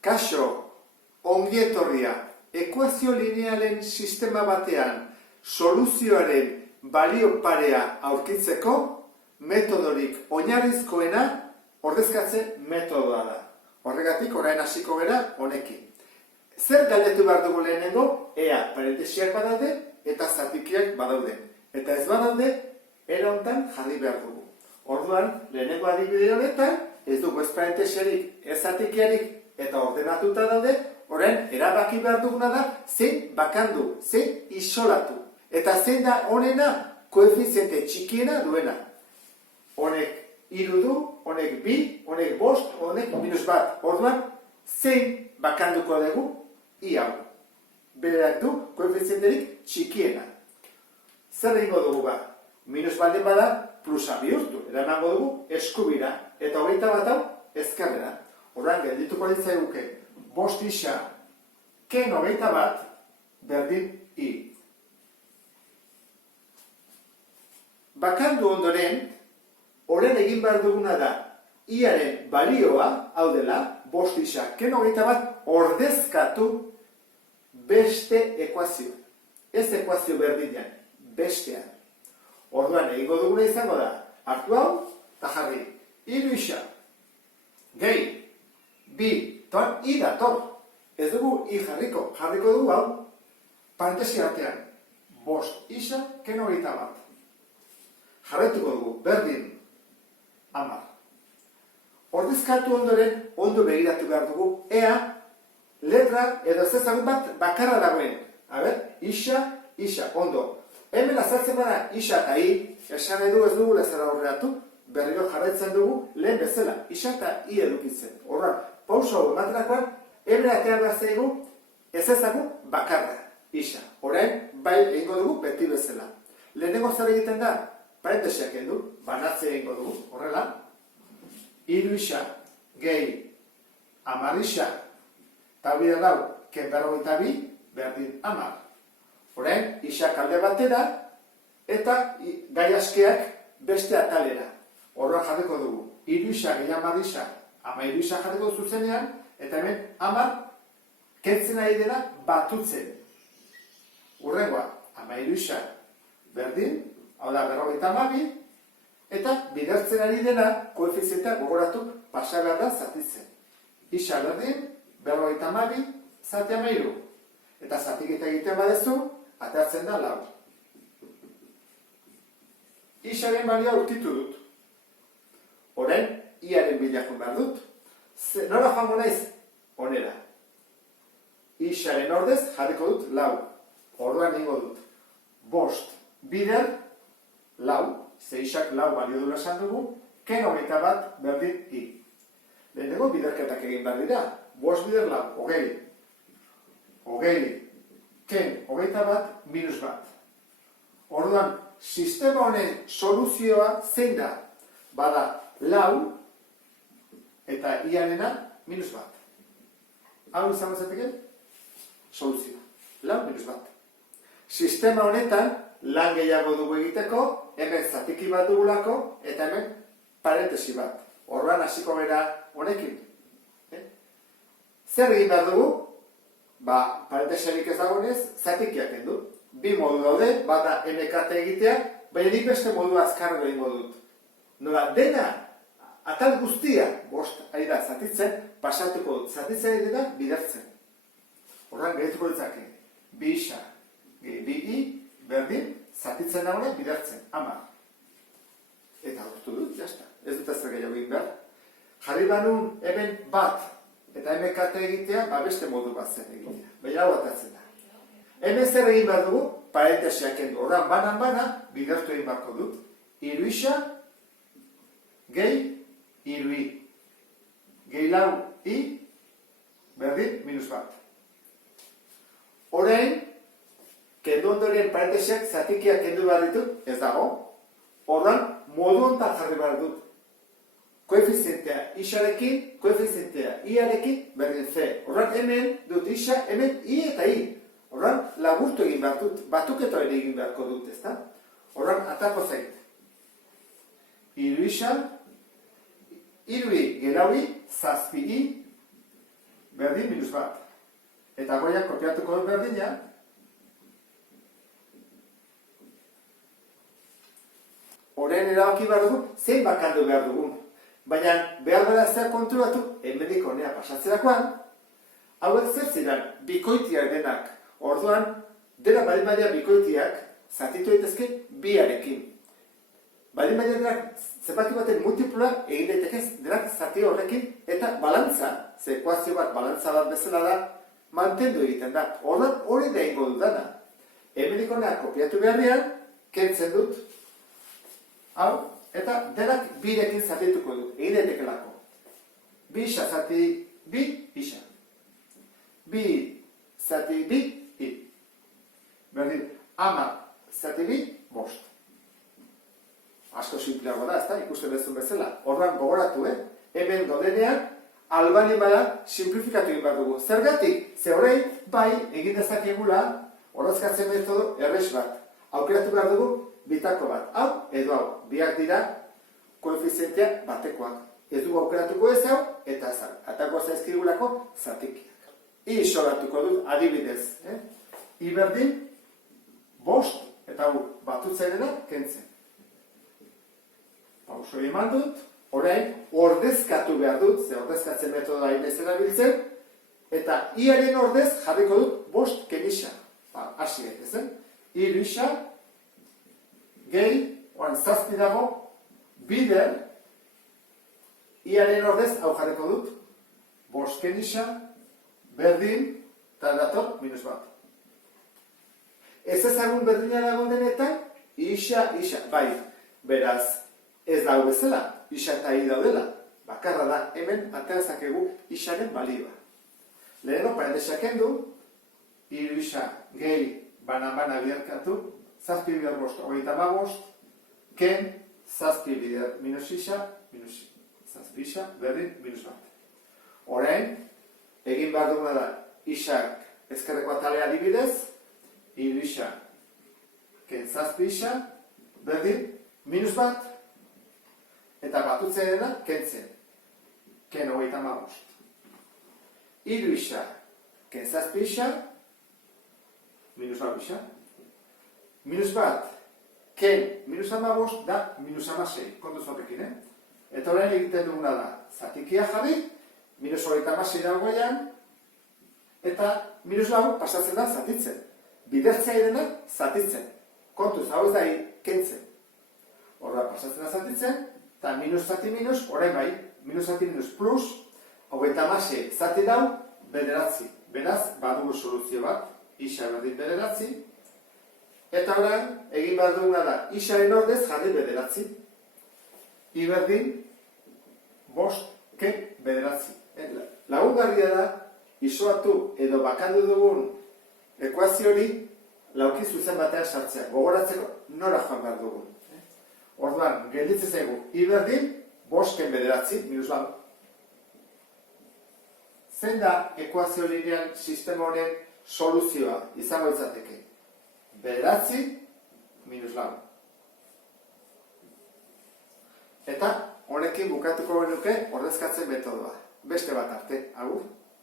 Kaso, ongietorria, ekuazio linealen sistema batean soluzioaren balio parea aurkitzeko metodorik oinarrizkoena ordezkatze metodoa da. Horregatik, orain hasiko gara honekin. Zer galdetu behar dugu lehenengo? Ea parentesiak badaude eta zatikiak badaude. Eta ez badaude, era hontan jarri behar dugu. Orduan, lehenengo adibide honetan, ez dugu ez parentesiarik, ez zatikiarik eta ordenatuta daude, orain erabaki behar duguna da zein bakandu, zein isolatu. Eta zein da honena koefiziente txikiena duena. Honek 3 du, honek 2, honek 5, honek -1. Orduan, zein bakanduko dugu? I hau. Berak du koefizienterik txikiena. Zer egingo dugu ba? Minus baldin bada, plusa bihurtu. Eramango dugu eskubira. Eta 21 hau ezkerrera. Orduan, geldituko ditzaiguke 5 isa ken 21 berdin I. Bakandu ondoren, orain egin behar duguna da iaren balioa, hau dela, 5 isa ken 21 ordezkatu beste ekuazioa. Ez ekuazio berdinean, bestean. Orduan, egingo duguna izango da, hartu hau, eta jarri, 3 isa, gehi, 2, toan, I dator. Ez dugu I jarriko dugu hau, parentesi artean, 5 isa ken 21. Jarraituko dugu, berdin, 10. Ordezkatu ondoren, ondo begiratu behar dugu, ea, letra edo zezagun bat bakarra dagoen. Isa, ondo. Hemen azaltzen bada isa eta I, esan edu ez dugu lezera aurreratu, berriro jarraitzen dugu lehen bezala, isa eta I edukitzen. Horran, pauso hau ematerakoan, hemen atean behar zaigu ez ezagun bakarra, isa. Orain, bai egingo dugu beti bezala. Lehenengo zer egiten da, parentesiak edu, banatze egingo dugu, horrela. 3 isa, gehi, 10 isa, eta hori da dau, ken 42, berdin 10. Orain, isak alde batera, eta gai askeak beste atalera. Horra jarriko dugu, 3 isa, gehi 10 isa, 13 isa jarriko zuzenean, eta hemen 10, kentzen ari dela batutzen. Urrengoa, 13 isa, berdin, hau da, 52, eta bidertzen ari dena koefizientea gogoratu pasagarra zatitzen. Isa berdin, 52, zati 13. Eta zatiketa egiten badezu, ateratzen da 4. Isaren balioa urtitu dut. Orain, Iaren bilakun behar dut. Nora joango naiz? Onera. Isaren ordez jarriko dut 4. Orduan egingo dut. 5 bider 4. Ze isak 4 balio dula esan dugu, ken 21 berdin I. Lehenengo biderketak egin behar dira. 5 bider 4, 20, ken 21 -1. Orduan, sistema honen soluzioa zein da? Bada 4 eta Iarena -1. Hau izango zateken? Soluzioa. 4 -1. Sistema honetan, lan gehiago dugu egiteko, hemen zatiki bat dugulako, eta hemen parentesi bat. Orduan hasiko gara honekin. Zer egin behar dugu? Parentesiarik ez dagoenez, zatikiak kendu. 2 modu daude, bada MKT egitea, baina nik beste modu azkarrego egingo dut. Nola, dena, atal guztia, 5 ari da zatitzen, pasatuko dut. Zatitzen ari dena, bidertzen. Horran, gerituko ditzake, 2 isa, 2 I, berdin, zatitzen dagoen, bidertzen, 10. Eta urtu dut, jazta. Ez dut ez gehiago egin behar. Jarri banun hemen bat, eta MKT egitea, beste modu bat zen egitea. Baina hau atatzen da. Hemen zer egin behar dugu, parentesiak kendu. Horran, banan, bidertu egin beharko dut. 3 isa, gehi, 3 I. Gehi 4 I, berdin, -1. Orain, kendu ondoren parentesiak zatikiak kendu behar ditut, ez dago. Horran, modu hontan jarri behar dut. Koefizientea isarekin, koefizientea Iarekin, berdin C. Horran, hemen dut isa, hemen I eta I. Horran, laburtu egin behar dut, batuketa ere egin beharko dut, ezta? Horran, atako zait. 3 isa, 3 I, gehi 4 I, berdin minus bat. Eta goiak kopiatuko dut berdina. Horren erabaki behar dugu, zein bakandu behar dugun. Baina behar bera zer konturatu, hemendik honea pasatzerakoan, hauek zer ziren bikoitiak denak. Orduan, dena baldin bikoitiak zatitu daitezke biarekin. Baldin denak zenbaki baten multiploa egin daitekez denak zati horrekin eta balantza, ze ekuazio bat balantza bat bezala da, mantendu egiten da. Orduan hori da ingo dudana. Hemendik honea kopiatu beharrean, kentzen dut, hau, eta denak birekin zatituko dut, egin daitekelako. Bi isa zati bi, isa. Bi zati bi, i. Berdin, ama zati bi, bost. Asko simpleago da, ezta, ikusten bezun bezala. Orduan gogoratu, hemen godenean, albani bada simplifikatu egin behar dugu. Zergatik, ze horrein, bai, egin dezakegula, horrezkatzen metodo errez bat. Aukeratu behar dugu, bitako bat. Hau, edo hau, biak dira, koefizienteak batekoak. Ez dugu aukeratuko ez hau, eta ez hau. Atako zaizkigulako, zatikiak. I isolatuko dut, adibidez. I berdin, bost, eta hau, batutzairena, kentzen. Pausoi eman dut, orain, ordezkatu behar dut, ze ordezkatzen metodoa inez erabiltzen, eta iaren ordez jarriko dut bost kenisa. Hasi gaitezen. Hiru isa, gehi, oan zazpi dago, bider, iaren ordez hau jarriko dut, bost kenisa, berdin, eta dator, minus bat. Ez ezagun berdina dagoen denetan, isa, bai, beraz, ez da hau bezala, isa eta i daudela. Bakarra da, hemen aterazakegu isaren balioa. Leheno, parentesak kendu, hiru isa gehi bana biderkatu, zazpi bider bost, hogeita bost, ken, zazpi bider minus isa, zazpi isa, berdin, minus bat. Orain, egin behar duguna da, isak ezkerreko atalea adibidez, hiru isa, ken zazpi isa, berdin, minus bat, eta batutzen dena, kentzen. Ken hogeita bost. Hiru isa, ken zazpi isa, minus hau isa. Minus bat, ken minus bost da minus 6, kontuz horrekin, Eta horrein egiten duguna da, zatikia jarri, minus hogeita 6 dagoean, eta minus lau pasatzen da zatitzen. Bidertzea dena zatitzen. Kontuz, hau ez da kentzen. Horra pasatzen da zatitzen, eta minus zati minus, orain bai, minus zati minus plus, hogeita 6 zati dau, bederatzi. Beraz, badugu soluzio bat, isa berdin bederatzi, eta orain, egin behar duguna da, isaren ordez jarri bederatzi. I berdin, bost, ken bederatzi. Lagungarria da, isolatu edo bakandu dugun ekuazio hori, lauki zuzen batean sartzea. Gogoratzeko nora joan behar dugun. Orduan, gelditzen zaigu, i berdin, bosken bederatzi, minus lau. Zein da ekuazio lineal sistema honen soluzioa izango izateke? Bederatzi, minus lau. Eta, honekin bukatuko genuke ordezkatzen metodoa. Beste bat arte, agur.